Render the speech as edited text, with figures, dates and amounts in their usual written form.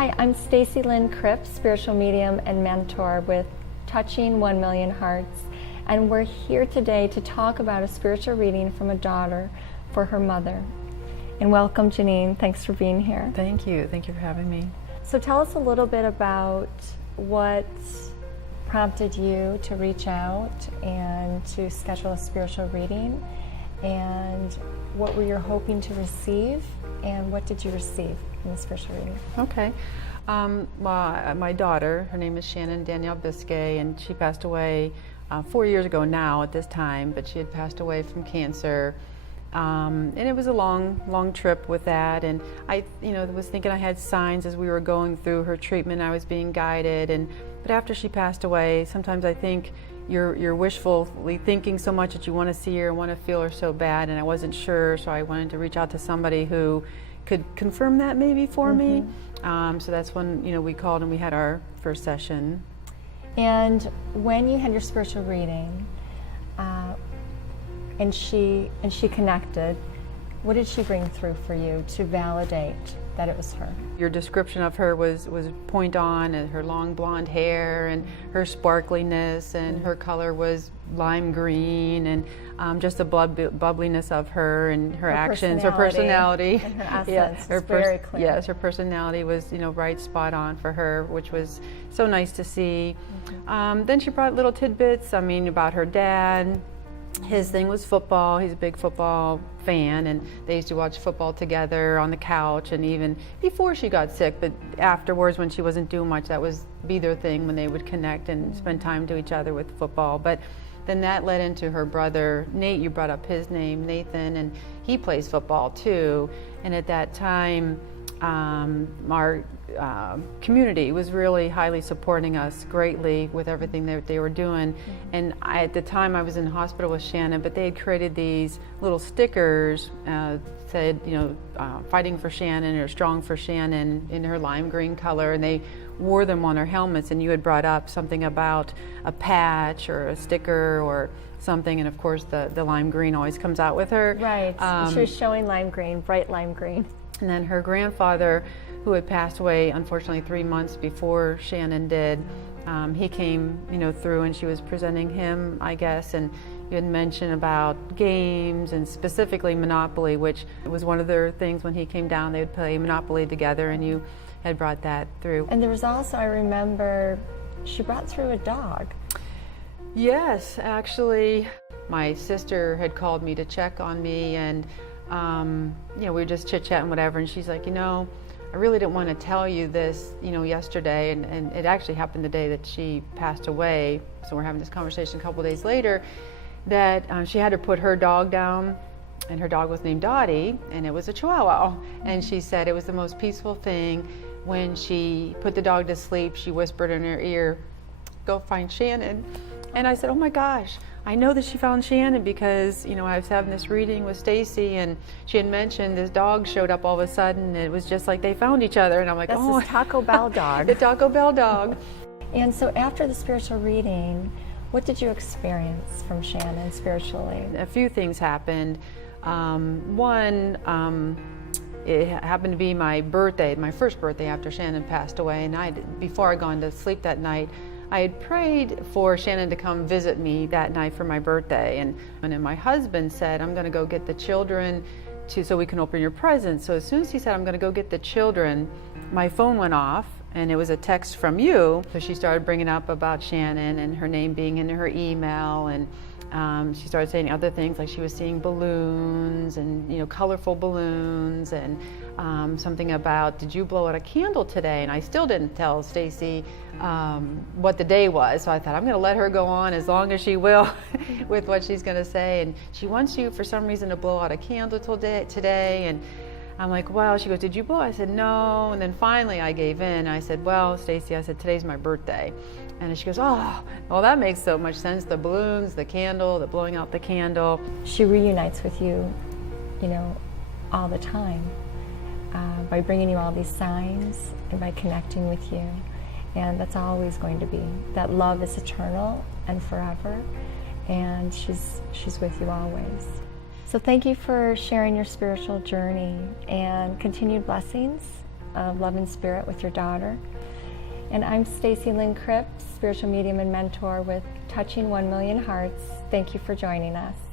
Hi, I'm Stacey Lynn Cripps, spiritual medium and mentor with Touching 1 Million Hearts, and we're here today to talk about a spiritual reading from a daughter for her mother. And welcome, Janine. Thanks for being here. Thank you. Thank you for having me. So tell us a little bit about what prompted you to reach out and to schedule a spiritual reading, and what were you hoping to receive, and what did you receive in the spiritual reading? Okay. My daughter, her name is Shannon Danielle Biscay, and she passed away 4 years ago now at this time, but she had passed away from cancer. And it was a long trip with that, and I was thinking I had signs as we were going through her treatment. I was being guided, but after she passed away, sometimes I think you're wishfully thinking so much that you want to see her and want to feel her so bad, and I wasn't sure, so I wanted to reach out to somebody who could confirm that maybe for me. So that's when we called and we had our first session. And when you had your spiritual reading, and she connected, what did she bring through for you to validate that it was her? Your description of her was point on, and her long blonde hair and her sparkliness, and her color was lime green, and just the bubbliness of her and her actions, her personality. And her essence was very clear. Yes, her personality was right spot on for her, which was so nice to see. Then she brought little tidbits, about her dad. His thing was football. He's a big football fan, and they used to watch football together on the couch, and even before she got sick, but afterwards when she wasn't doing much, that was be their thing when they would connect and spend time to each other with football. But then that led into her brother, Nate. You brought up his name, Nathan, and he plays football too. And at that time, our community was really highly supporting us greatly with everything that they were doing. And at the time I was in the hospital with Shannon, but they had created these little stickers, said, fighting for Shannon or strong for Shannon in her lime green color, and they wore them on her helmets. And you had brought up something about a patch or a sticker or something, and of course the lime green always comes out with her. Right, she was showing lime green, bright lime green. And then her grandfather, who had passed away unfortunately 3 months before Shannon did, he came through, and she was presenting him, I guess, and you had mentioned about games and specifically Monopoly, which was one of their things. When he came down, they would play Monopoly together, and you had brought that through. And there was also, I remember, she brought through a dog. Yes, actually, my sister had called me to check on me, and we were just chit-chatting, whatever, and she's like, I really didn't want to tell you this, yesterday, and it actually happened the day that she passed away, so we're having this conversation a couple days later, that she had to put her dog down, and her dog was named Dottie, and it was a Chihuahua, and she said it was the most peaceful thing. When she put the dog to sleep, she whispered in her ear, "Go find Shannon." And I said, oh my gosh, I know that she found Shannon because, I was having this reading with Stacey, and she had mentioned this dog showed up all of a sudden, and it was just like they found each other, and I'm like, That's oh. This Taco Bell dog. The Taco Bell dog. And so after the spiritual reading, what did you experience from Shannon spiritually? A few things happened. One, it happened to be my birthday, my first birthday after Shannon passed away, and before I'd gone to sleep that night, I had prayed for Shannon to come visit me that night for my birthday, and then my husband said, I'm going to go get the children so we can open your presents. So as soon as he said, I'm going to go get the children, my phone went off, and it was a text from you. So she started bringing up about Shannon and her name being in her email, and she started saying other things, like she was seeing balloons and colorful balloons, and something about, did you blow out a candle today? And I still didn't tell Stacey what the day was, so I thought I'm going to let her go on as long as she will with what she's going to say. And she wants you for some reason to blow out a candle today, and I'm like, well, she goes, did you blow? I said, no. And then finally I gave in. I said, well, Stacey, I said, today's my birthday. And she goes, oh, well, that makes so much sense. The balloons, the candle, the blowing out the candle. She reunites with you, all the time by bringing you all these signs and by connecting with you. And that's always going to be. That love is eternal and forever, and she's with you always. So thank you for sharing your spiritual journey, and continued blessings of love and spirit with your daughter. And I'm Stacey Lynn Cripps, spiritual medium and mentor with Touching 1 Million Hearts. Thank you for joining us.